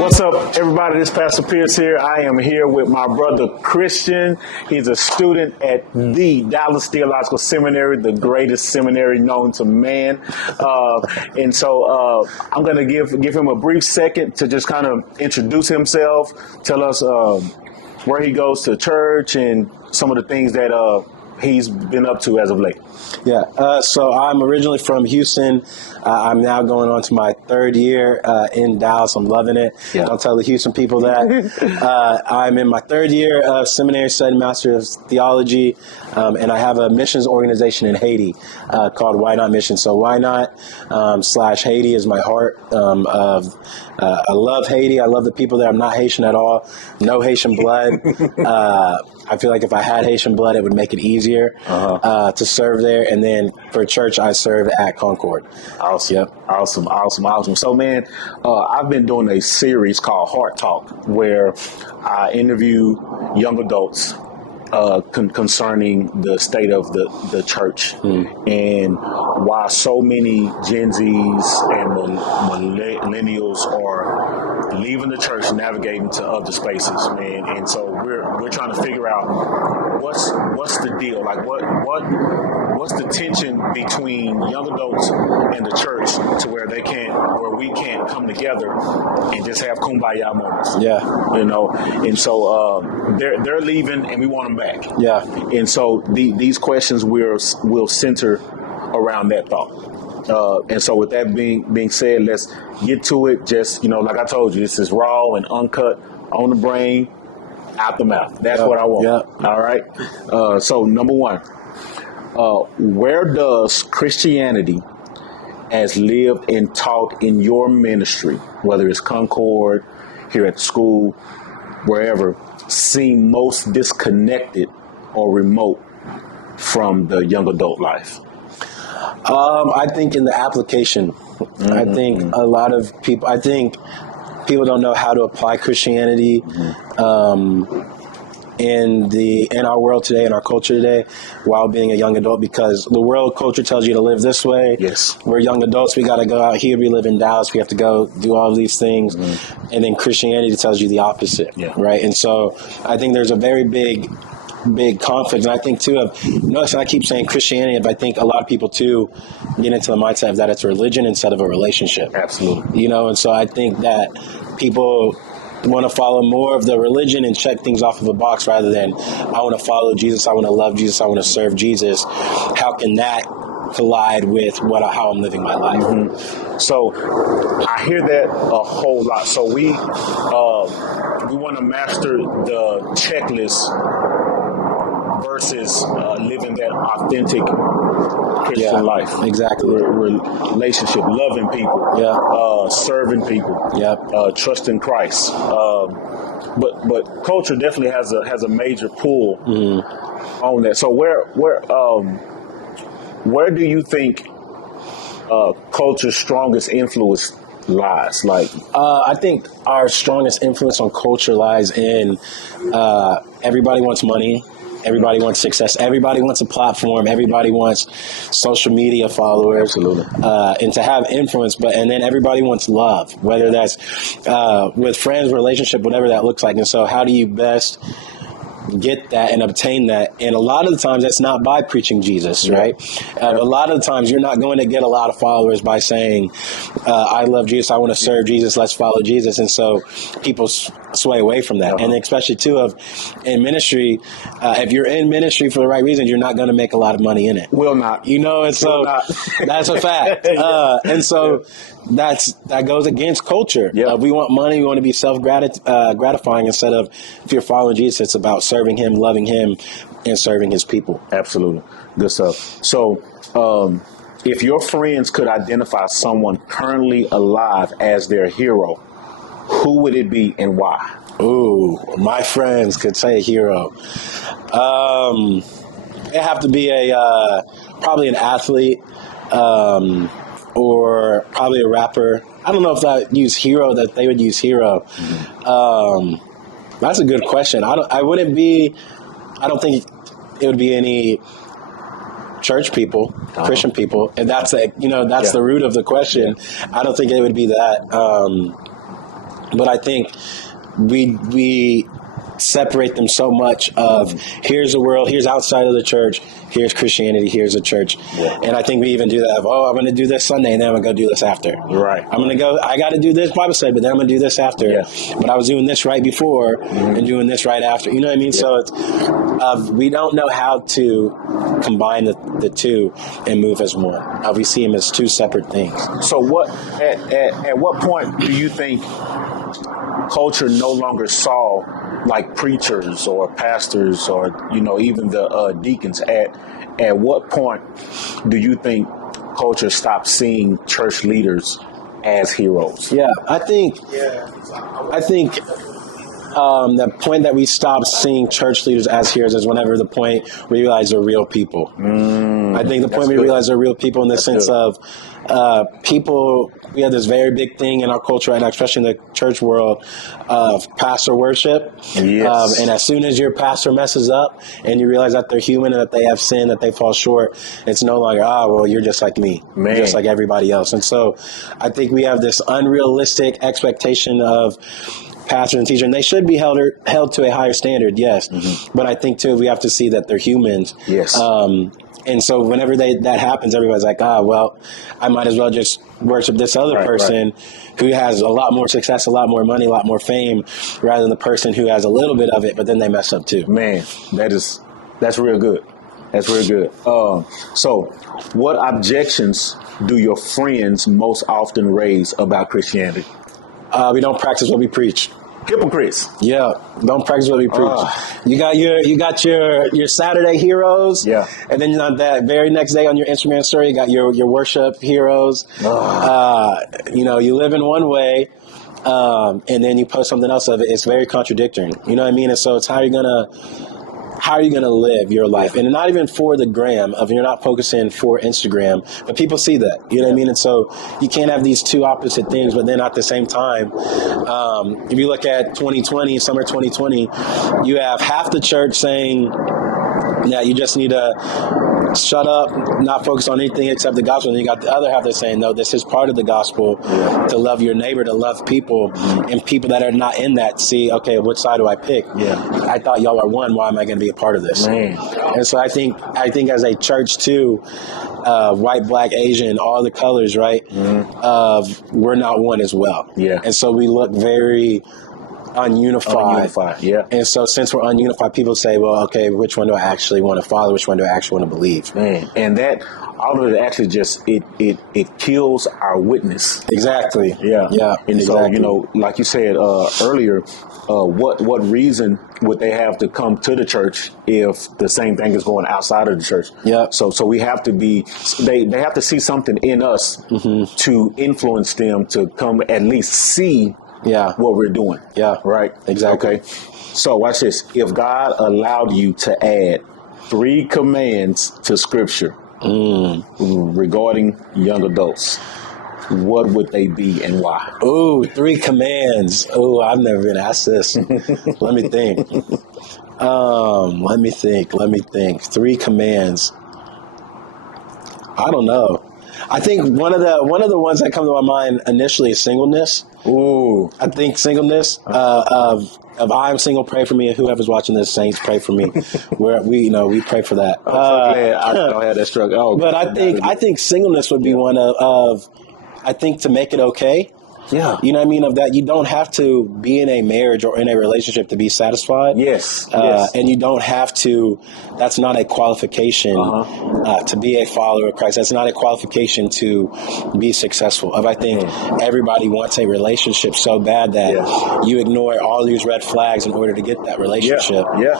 What's up, everybody? This is Pastor Pierce here. I am here with my brother Christian. He's a student at the Dallas Theological Seminary, the greatest seminary known to man. And so I'm going to give him a brief second to just kind of introduce himself, tell us where he goes to church and some of the things that he's been up to as of late. Yeah, so I'm originally from Houston. I'm now going on to my third year in Dallas. I'm loving it. Yeah. Don't tell the Houston people that. I'm in my third year of seminary studying Master of Theology, and I have a missions organization in Haiti called Why Not Mission. So Why Not / Haiti is my heart. I love Haiti. I love the people there. I'm not Haitian at all. No Haitian blood. I feel like if I had Haitian blood, it would make it easier to serve there. And then for church, I serve at Concord. Awesome. Yep. Awesome. So, man, I've been doing a series called Heart Talk where I interview young adults concerning the state of the church and why so many Gen Zs and millennials are leaving the church and navigating to other spaces, man. And so we're trying to figure out what's the deal, like what's the tension between young adults and the church to where we can't come together and just have kumbaya moments. Yeah. You know, and so they're leaving and we want them back. Yeah. And so these questions will center around that thought. And so with that being said, let's get to it. Just, like I told you, this is raw and uncut, on the brain, out the mouth. That's what I want. Yep. All right. So number one, where does Christianity as lived and taught in your ministry, whether it's Concord, here at the school, wherever, seem most disconnected or remote from the young adult life? I think in the application, I think a lot of people, people don't know how to apply Christianity in our world today, in our culture today, while being a young adult, because the world culture tells you to live this way. Yes. We're young adults. We got to go out here. We live in Dallas. We have to go do all of these things. And then Christianity tells you the opposite. Yeah. Right. And so I think there's a very big conflict. And I think too, notice I keep saying Christianity, but I think a lot of people too get into the mindset of that it's a religion instead of a relationship. Absolutely. And so I think that people want to follow more of the religion and check things off of a box rather than I want to follow Jesus, I want to love Jesus, I want to serve Jesus. How can that collide with how I'm living my life? So I hear that a whole lot. So we want to master the checklist versus living that authentic Christian life. Exactly. Relationship, loving people, serving people, trusting Christ. But culture definitely has a major pull on that. So where do you think culture's strongest influence lies? I think our strongest influence on culture lies in everybody wants money. Everybody wants success. Everybody wants a platform. Everybody wants social media followers. Absolutely. And to have influence. And then everybody wants love, whether that's with friends, relationship, whatever that looks like. And so how do you best get that and obtain that? And a lot of the times that's not by preaching Jesus, right? A lot of the times you're not going to get a lot of followers by saying, I love Jesus, I want to serve Jesus, let's follow Jesus. And so people sway away from that. And especially too in ministry, if you're in ministry for the right reasons, you're not going to make a lot of money in it. Will not. And so that's a fact. And so that goes against culture. We want money, we want to be self-gratifying instead of, if you're following Jesus, it's about serving him, loving him, and serving his people. Absolutely. Good stuff. So if your friends could identify someone currently alive as their hero, who would it be and why? Ooh, my friends could say a hero. It have to be probably an athlete, or probably a rapper. I don't know if that use hero, that they would use hero. That's a good question. I don't think it would be any church people, Christian people. And that's the root of the question. I don't think it would be that. But I think we separate them so much of here's the world, here's outside of the church, here's Christianity, here's the church. Yeah. And I think we even do that of, I'm going to do this Sunday and then I'm going to go do this after. Right. I'm going to go, I got to do this Bible study, but then I'm going to do this after. Yeah. But I was doing this right before and doing this right after. You know what I mean? Yeah. So it's, we don't know how to combine the two and move as one. We see them as two separate things. So at what point do you think culture no longer saw like preachers or pastors or even the deacons? At what point do you think culture stopped seeing church leaders as heroes? Yeah, I think the point that we stop seeing church leaders as heroes is whenever the point we realize they're real people. I think the point we realize they're real people in the sense of people, we have this very big thing in our culture, and especially in the church world, of pastor worship. Yes. And as soon as your pastor messes up and you realize that they're human and that they have sin, that they fall short, it's no longer, well, you're just like me, Man. You're just like everybody else. And so I think we have this unrealistic expectation of pastors and teachers, and they should be held to a higher standard, yes. But I think, too, we have to see that they're humans. Yes. And so whenever that happens, everybody's like, well, I might as well just worship this other person who has a lot more success, a lot more money, a lot more fame, rather than the person who has a little bit of it, but then they mess up too. Man, that's real good. That's real good. So what objections do your friends most often raise about Christianity? We don't practice what we preach. Hypocrites. Yeah, don't practice what we preach. You got your Saturday heroes. Yeah. And then on that very next day on your Instagram story, you got your worship heroes. You live in one way, and then you post something else of it. It's very contradictory. You know what I mean? And so it's how are you gonna live your life? And not even for the gram, you're not focusing for Instagram, but people see that. You know what I mean? And so you can't have these two opposite things, but then at the same time, if you look at 2020, summer 2020, you have half the church saying that you just need to shut up, not focus on anything except the gospel. And then you got the other half that's saying, no, this is part of the gospel, to love your neighbor, to love people, and people that are not in that see, okay, which side do I pick? Yeah. I thought y'all are one. Why am I going to be a part of this? Man. And so I think as a church too, white, black, Asian, all the colors, right? We're not one as well. Yeah. And so we look very ununified. Yeah. And so since we're ununified, people say, well, okay, which one do I actually want to follow? Which one do I actually want to believe? Man. And that all of it actually just it kills our witness. Exactly. Yeah. Yeah. And exactly. so, like you said earlier, what reason would they have to come to the church if the same thing is going outside of the church? Yeah. So we have to be, they have to see something in us to influence them to come at least see what we're doing. Yeah. Right? Exactly. Okay. So watch this. If God allowed you to add 3 commands to Scripture regarding young adults, what would they be and why? Ooh, 3 commands. Ooh, I've never been asked this. Let me think. Let me think. 3 commands. I don't know. I think one of the ones that come to my mind initially is singleness. Ooh. I think singleness of I'm single, pray for me, and whoever's watching this, saints, pray for me. We pray for that. I'm so glad I don't have that struggle. Oh, but I think singleness would be one of I think to make it okay. Yeah. You know what I mean? Of that, you don't have to be in a marriage or in a relationship to be satisfied. Yes. And you don't have to, that's not a qualification to be a follower of Christ. That's not a qualification to be successful. I think everybody wants a relationship so bad that you ignore all these red flags in order to get that relationship. Yeah.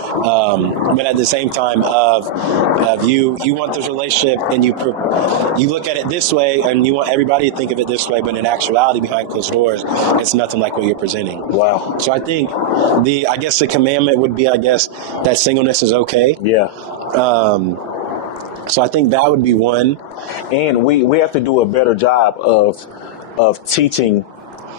But at the same time of you want this relationship and you look at it this way and you want everybody to think of it this way, but in actuality behind closed doors, it's nothing like what you're presenting. Wow. So I think the commandment would be, that singleness is okay. Yeah. So I think that would be one. And we have to do a better job of teaching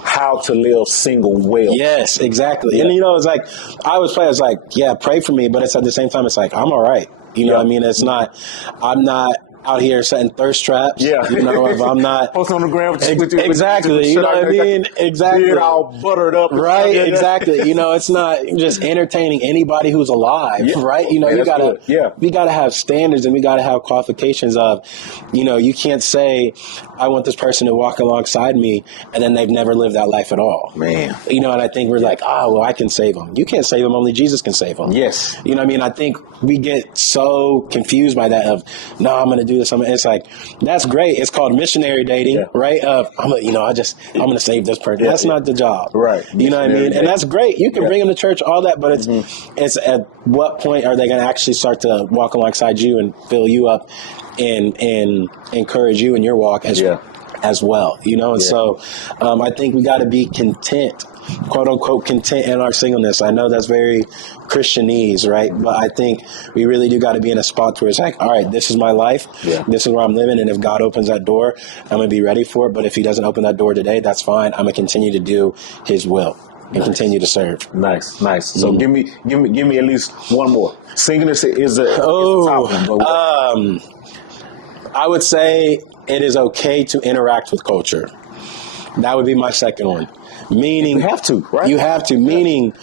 how to live single well. Yes, exactly. Yeah. And it's like, I always play, it's like, pray for me, but it's at the same time, it's like, I'm all right. You know what I mean? It's not, I'm not out here setting thirst traps. Yeah. If I'm not Post on the ground exactly, you know what I mean? Exactly. Beard all buttered up. Right, exactly. It's not just entertaining anybody who's alive, Yeah. right? Man, we gotta, good. Yeah. we gotta have standards and we gotta have qualifications of, you can't say, I want this person to walk alongside me, and then they've never lived that life at all. Man. And I think we're like, well, I can save them. You can't save them. Only Jesus can save them. Yes. You know what I mean? I think we get so confused by that of, no, I'm going to do this. It's like, that's great. It's called missionary dating, Yeah. right? I'm going to save this person. That's not the job. Right. You know what I Missionary mean? dating. And that's great. You can bring them to church, all that, but it's at what point are they going to actually start to walk alongside you and fill you up and encourage you in your walk as well, And so I think we got to be content, quote unquote, content in our singleness. I know that's very Christianese, right? But I think we really do got to be in a spot where it's like, all right, this is my life. Yeah. This is where I'm living. And if God opens that door, I'm going to be ready for it. But if he doesn't open that door today, that's fine. I'm going to continue to do his will and continue to serve. Nice. So give me at least one more. Singleness is a topic, but I would say it is okay to interact with culture. That would be my second one. Meaning, you have to, right? You have to. Meaning,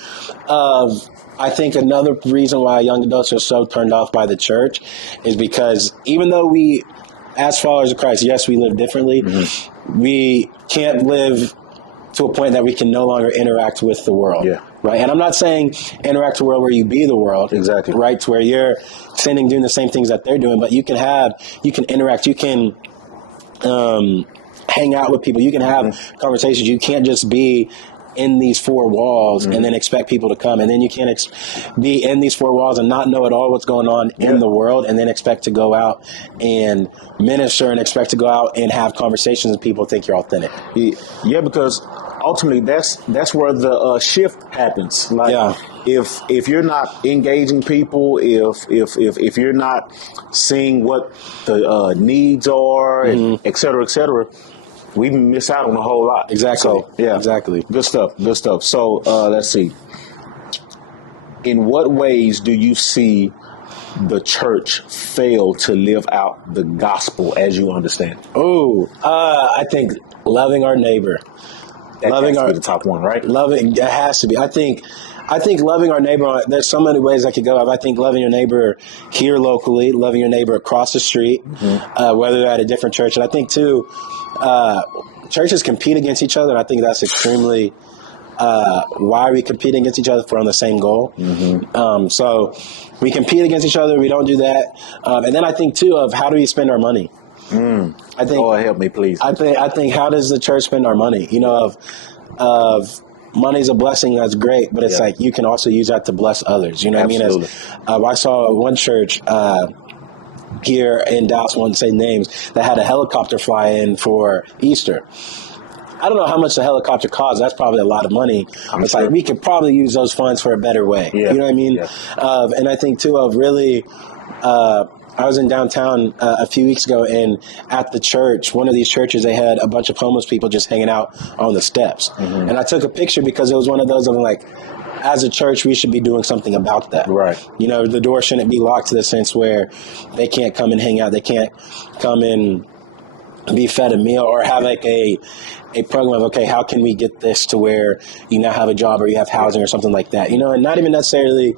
I think another reason why young adults are so turned off by the church is because even though we, as followers of Christ, yes, we live differently, we can't live to a point that we can no longer interact with the world. Yeah. Right. And I'm not saying interact with the world where you be the world. Exactly. Right. To where you're sinning, doing the same things that they're doing, but you can interact, you can hang out with people, you can have conversations. You can't just be in these four walls and then expect people to come, and then you can't be in these four walls and not know at all what's going on in the world, and then expect to go out and minister and expect to go out and have conversations with people, think you're authentic. Yeah, because ultimately that's where the shift happens. Like if you're not engaging people, if you're not seeing what the needs are, et cetera, we miss out on a whole lot. Exactly. So, yeah. Exactly. Good stuff. So let's see. In what ways do you see the church fail to live out the gospel as you understand? I think loving our neighbor. That has to be the top one, right? Loving, that has to be. I think loving our neighbor, there's so many ways I could go. I think loving your neighbor here locally, loving your neighbor across the street, whether they're at a different church. And I think, too, churches compete against each other, and I think that's extremely why we compete against each other if we're on the same goal. So we compete against each other. We don't do that. And then I think, too, of how do we spend our money? I think. Oh, help me, please. I think how does the church spend our money? Of money's a blessing, that's great, but it's like you can also use that to bless others. You know what I mean? I saw one church here in Dallas, I won't say names, that had a helicopter fly in for Easter. I don't know how much the helicopter costs. That's probably a lot of money. It's like we could probably use those funds for a better way. Yeah. You know what I mean? Yeah. And I think, too, of really... I was in downtown a few weeks ago, and at the church, one of these churches, they had a bunch of homeless people just hanging out on the steps. And I took a picture because it was one of those of like, as a church, we should be doing something about that. Right. The door shouldn't be locked to the sense where they can't come and hang out. They can't come and be fed a meal or have like a program of, okay, how can we get this to where you now have a job or you have housing or something like that, and not even necessarily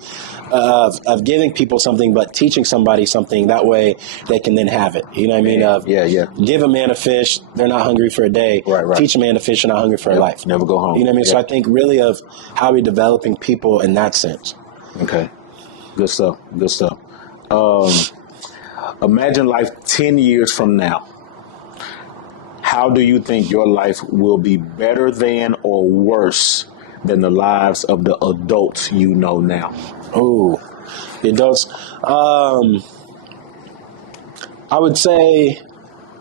of giving people something, but teaching somebody something. That way they can then have it. You know what I mean? Give a man a fish, they're not hungry for a day. Right. Teach a man to fish, they're not hungry for a life. Never go home. You know what I mean? Yeah. So I think really of how we're developing people in that sense. Okay. Good stuff. Imagine life 10 years from now. How do you think your life will be better than or worse than the lives of the adults you know now? The adults. I would say,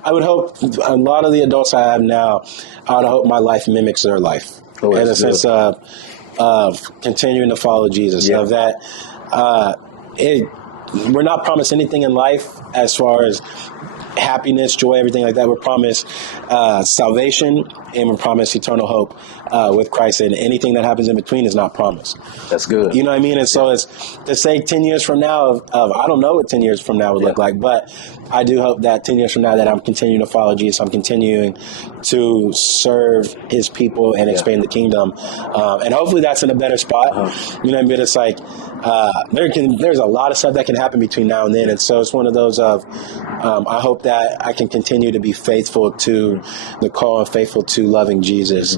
I would hope a lot of the adults I have now, I would hope my life mimics their life. In a sense of continuing to follow Jesus. Yeah. Of that, we're not promised anything in life as far as happiness, joy, everything like that. We're promised salvation aim and promise eternal hope with Christ, and anything that happens in between is not promised. That's good. You know what I mean? And so it's to say 10 years from now of I don't know what 10 years from now would look like, but I do hope that 10 years from now that I'm continuing to follow Jesus. I'm continuing to serve his people and expand the kingdom. And hopefully that's in a better spot. You know what I mean? It's like there's a lot of stuff that can happen between now and then. And so it's one of those of I hope that I can continue to be faithful to the call and faithful to loving Jesus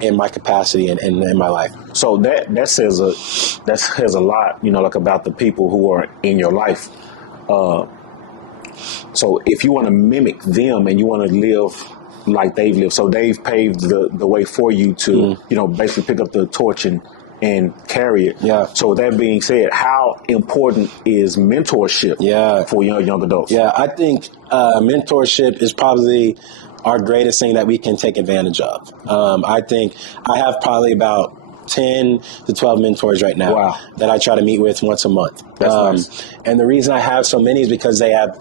in my capacity and in my life. So that says a lot, like about the people who are in your life. So if you want to mimic them and you want to live like they've lived, so they've paved the way for you to, basically pick up the torch and carry it. Yeah. So with that being said, how important is mentorship for young adults? Yeah, I think mentorship is probably our greatest thing that we can take advantage of. I think I have probably about 10 to 12 mentors right now that I try to meet with once a month. That's nice. And the reason I have so many is because they have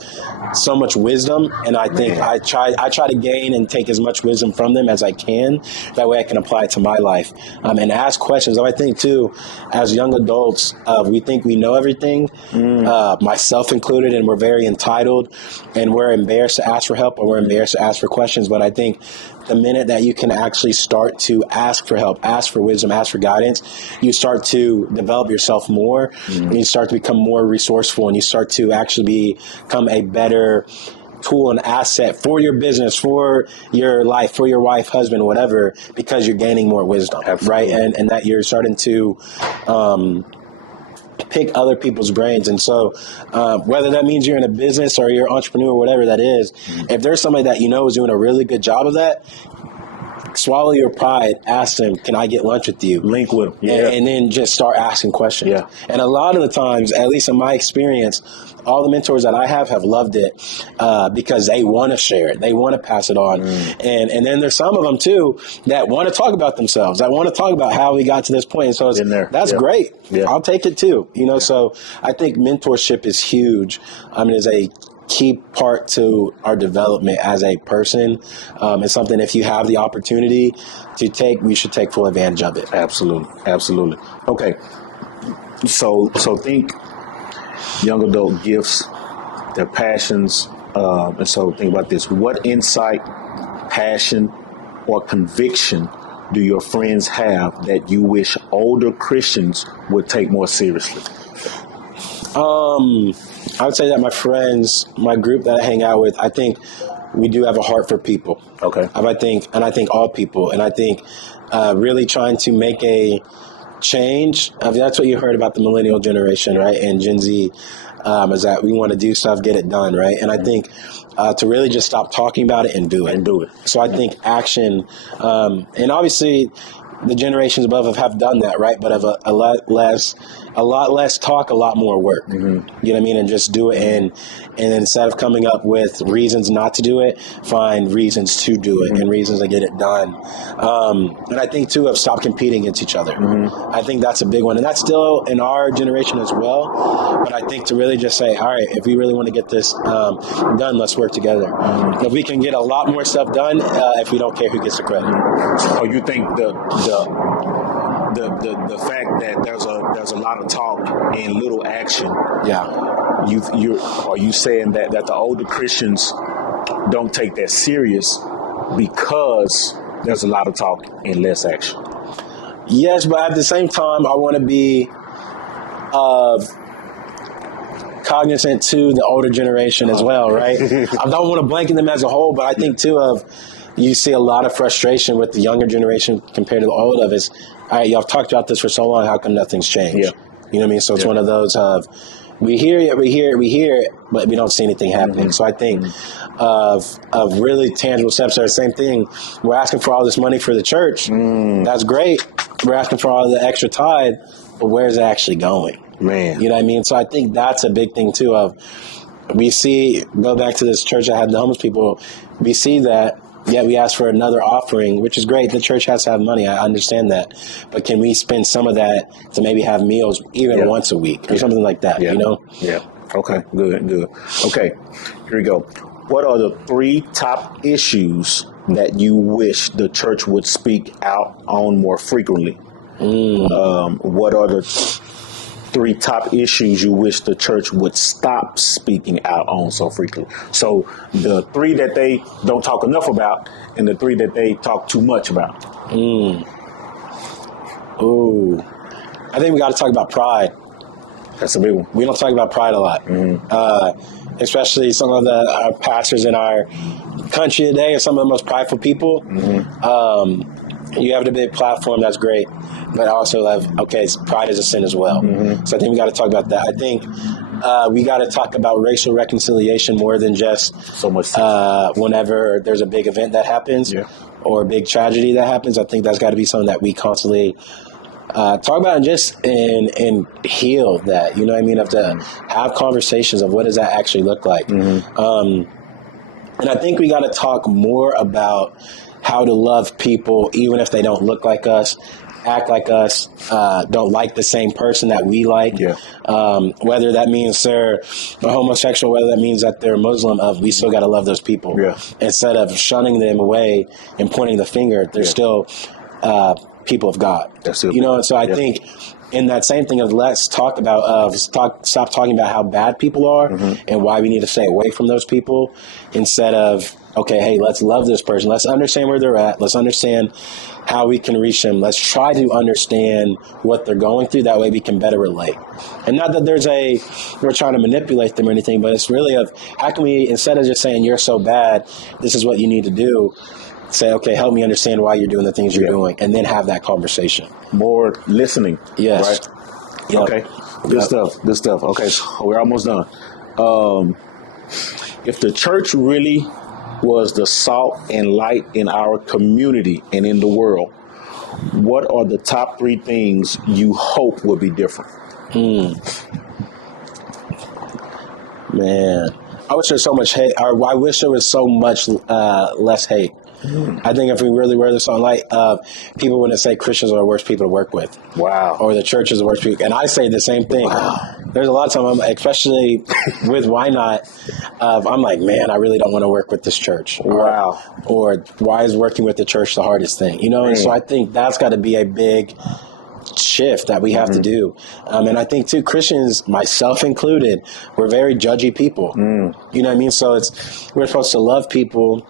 so much wisdom, and I think I try to gain and take as much wisdom from them as I can. That way I can apply it to my life and ask questions. I think too, as young adults, we think we know everything, myself included, and we're very entitled, and we're embarrassed to ask for help, or we're embarrassed to ask for questions. But I think the minute that you can actually start to ask for help, ask for wisdom, ask for guidance, you start to develop yourself more, and you start to become more resourceful, and you start to actually become a better tool and asset for your business, for your life, for your wife, husband, whatever, because you're gaining more wisdom, right? And that you're starting to pick other people's brains. And so whether that means you're in a business or you're an entrepreneur, whatever that is, if there's somebody that you know is doing a really good job of that, swallow your pride, ask them, can I get lunch with you? Link with them. And then just start asking questions. Yeah. And a lot of the times, at least in my experience, all the mentors that I have loved it because they want to share it. They want to pass it on. And then there's some of them, too, that want to talk about themselves. That want to talk about how we got to this point. And so that's great. Yeah. I'll take it, too. So I think mentorship is huge. It's a key part to our development as a person. It's something, if you have the opportunity to take, we should take full advantage of it. Absolutely. Okay. So think young adult gifts, their passions. And so think about this. What insight, passion, or conviction do your friends have that you wish older Christians would take more seriously? I would say that my friends, my group that I hang out with, I think we do have a heart for people. Okay. I think all people. And I think really trying to make a change. That's what you heard about the millennial generation, right? And Gen Z is that we want to do stuff, get it done, right? And I think to really just stop talking about it and do it. So I think action, and obviously the generations above have done that, right? But of a lot less talk, a lot more work. You know what I mean? And just do it. And instead of coming up with reasons not to do it, find reasons to do it and reasons to get it done. And I think, too, of stop competing against each other. I think that's a big one. And that's still in our generation as well. But I think to really just say, all right, if we really want to get this done, let's work together. If we can get a lot more stuff done if we don't care who gets the credit. So you think the fact that there's a lot of talk and little action. Yeah. Are you saying that the older Christians don't take that serious because there's a lot of talk and less action? Yes, but at the same time, I want to be cognizant to the older generation as well, right? I don't want to blanket them as a whole, but I think too you see a lot of frustration with the younger generation compared to the old of is, all right, y'all have talked about this for so long, how come nothing's changed? Yeah. You know what I mean? So it's one of those of, we hear it, but we don't see anything happening. So I think of really tangible steps are the same thing. We're asking for all this money for the church. That's great. We're asking for all the extra tithe, but where's it actually going? Man. You know what I mean? So I think that's a big thing too of, we see, go back to this church that had the homeless people, we see that, yet we ask for another offering, which is great. The church has to have money. I understand that. But can we spend some of that to maybe have meals even once a week or something like that, you know? Yeah. Okay. Good. Okay. Here we go. What are the 3 top issues that you wish the church would speak out on more frequently? What are the 3 top issues you wish the church would stop speaking out on so frequently? So the 3 that they don't talk enough about, and the 3 that they talk too much about. Ooh, I think we got to talk about pride. That's a big one. We don't talk about pride a lot, especially some of our pastors in our country today are some of the most prideful people. You have the big platform, that's great, but also pride is a sin as well. So I think we got to talk about that. I think we got to talk about racial reconciliation more than just So much. whenever there's a big event that happens or a big tragedy that happens. I think that's got to be something that we constantly talk about and heal that, you know what I mean? Have to have conversations of what does that actually look like. And I think we got to talk more about how to love people, even if they don't look like us, act like us, don't like the same person that we like. Whether that means they're a homosexual, whether that means that they're Muslim, we still got to love those people. Instead of shunning them away and pointing the finger, they're still people of God. You know, and so I think in that same thing of let's talk about stop talking about how bad people are and why we need to stay away from those people, instead of okay, hey, let's love this person, let's understand where they're at, let's understand how we can reach them, let's try to understand what they're going through, that way we can better relate. And not that we're trying to manipulate them or anything, but it's really of how can we, instead of just saying you're so bad, this is what you need to do, say, okay, help me understand why you're doing the things you're doing, and then have that conversation. More listening. Yes. Right? Okay. Good stuff. Okay, so we're almost done. If the church really was the salt and light in our community and in the world, what are the top 3 things you hope would be different? Man, I wish there was so much hate, or I wish there was so much less hate. I think if we really were the sunlight, people wouldn't say Christians are the worst people to work with. Wow. Or the church is the worst people. And I say the same thing. Wow. There's a lot of time, especially with Why Not, I'm like, man, I really don't want to work with this church. Wow. Or why is working with the church the hardest thing? You know, and so I think that's got to be a big shift that we have to do. And I think too, Christians, myself included, we're very judgy people. You know what I mean? So we're supposed to love people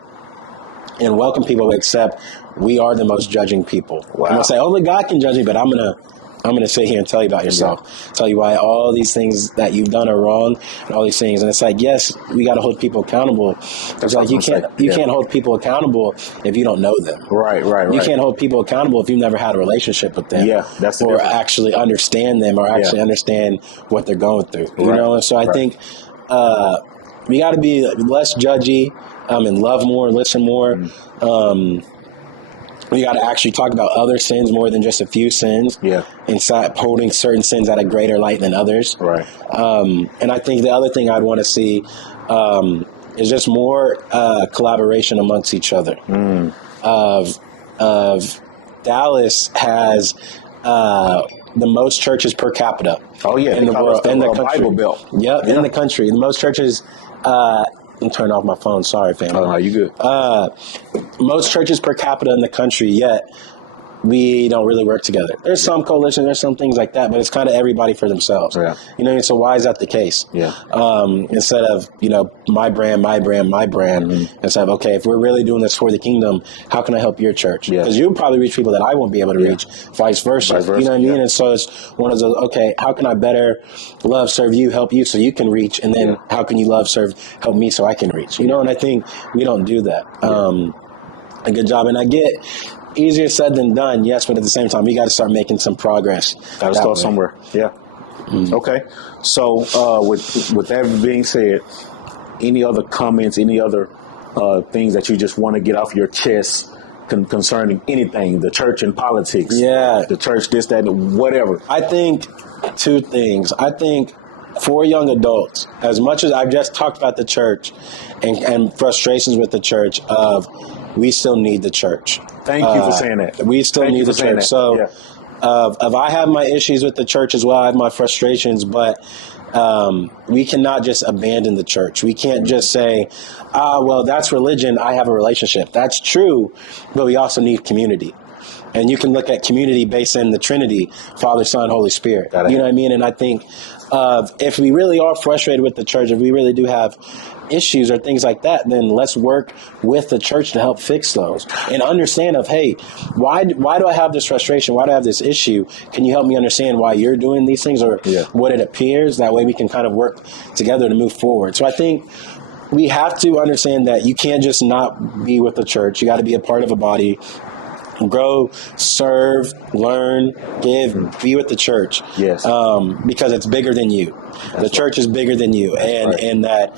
and welcome people, except we are the most judging people. Wow. I'm gonna say only God can judge me, but I'm gonna sit here and tell you about yourself, tell you why all these things that you've done are wrong, and all these things. And it's like, yes, we got to hold people accountable. It's like you can't hold people accountable if you don't know them. Right. You can't hold people accountable if you've never had a relationship with them. Yeah, that's the or difference. actually understand them, or actually understand what they're going through. You know, and so I think we got to be less judgy. And love more, listen more. We got to actually talk about other sins more than just a few sins. And stop holding certain sins at a greater light than others. Right. And I think the other thing I'd want to see is just more collaboration amongst each other. Dallas has the most churches per capita. Oh yeah, in the world, in the country. Bible Belt. Yep, in the country, the most churches. I'm turning off my phone. Sorry, family. Oh, no, you good. Most churches per capita in the country, yet we don't really work together. There's some coalition, there's some things like that, but it's kind of everybody for themselves. Yeah. You know, so why is that the case? Yeah. Instead of, my brand, instead of, okay, if we're really doing this for the kingdom, how can I help your church? Because you'll probably reach people that I won't be able to reach, vice versa. You know what I mean? And so it's one of those, okay, how can I better love, serve you, help you so you can reach, and then how can you love, serve, help me so I can reach? You know, and I think we don't do that. A good job. And I get easier said than done, yes, but at the same time, we got to start making some progress. Got to start somewhere. Yeah. Okay. So with that being said, any other comments, any other things that you just want to get off your chest concerning anything, the church and politics? Yeah. The church, this, that, whatever. I think 2 things. I think for young adults, as much as I've just talked about the church and frustrations with the church we still need the church. Thank you for saying that. We still need the church. So of I have my issues with the church as well. I have my frustrations, but we cannot just abandon the church. We can't just say, well, that's religion. I have a relationship. That's true, but we also need community. And you can look at community based in the Trinity, Father, Son, Holy Spirit. You know what I mean? And I think if we really are frustrated with the church, if we really do have issues or things like that, then let's work with the church to help fix those and understand of, hey, why do I have this frustration? Why do I have this issue? Can you help me understand why you're doing these things or what it appears? That way we can kind of work together to move forward. So I think we have to understand that you can't just not be with the church. You got to be a part of a body. Grow, serve, learn, give, be with the church. Yes. Because it's bigger than you. The church is bigger than you. And that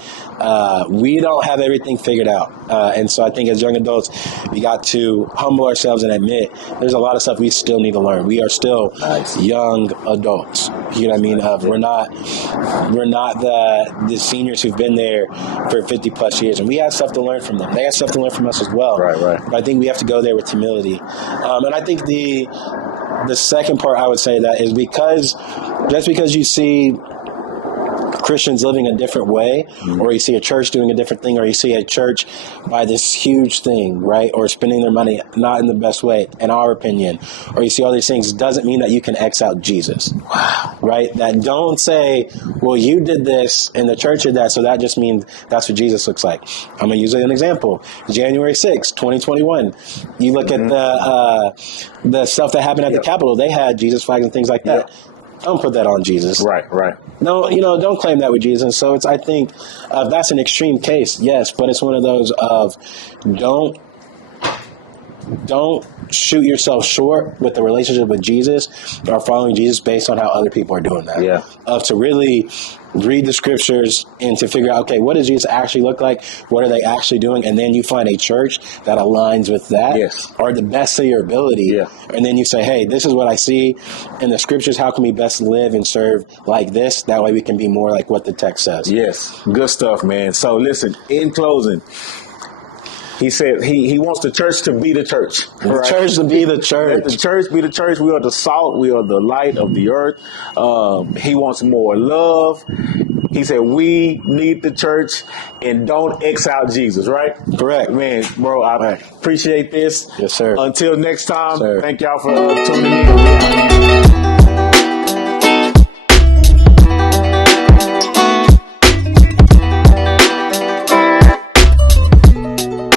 we don't have everything figured out. And so I think as young adults, we got to humble ourselves and admit there's a lot of stuff we still need to learn. We are still young adults. You know what I mean? We're not the seniors who've been there for 50 plus years. And we have stuff to learn from them. They have stuff to learn from us as well. Right. But I think we have to go there with humility. And I think the second part I would say that is just because you see Christians living a different way, or you see a church doing a different thing, or you see a church buy this huge thing, right, or spending their money not in the best way, in our opinion, or you see all these things, doesn't mean that you can X out Jesus. Wow. Right? That don't say, well, you did this and the church did that, so that just means that's what Jesus looks like. I'm going to use an example. January 6, 2021. You look at the stuff that happened at the Capitol. They had Jesus flags and things like that. Don't put that on Jesus. Right. No, don't claim that with Jesus. So I think that's an extreme case, yes, but it's one of those of don't shoot yourself short with the relationship with Jesus or following Jesus based on how other people are doing that. Yeah. To really read the scriptures and to figure out, okay, what does Jesus actually look like? What are they actually doing? And then you find a church that aligns with that or the best of your ability. Yeah. And then you say, hey, this is what I see in the scriptures. How can we best live and serve like this? That way we can be more like what the text says. Yes. Good stuff, man. So listen, in closing, he said he wants the church to be the church. The church to be the church. Let the church be the church. We are the salt. We are the light of the earth. He wants more love. He said we need the church and don't X out Jesus, right? Correct. Man, bro, I appreciate this. Yes, sir. Until next time, Sir. thank y'all for tuning in.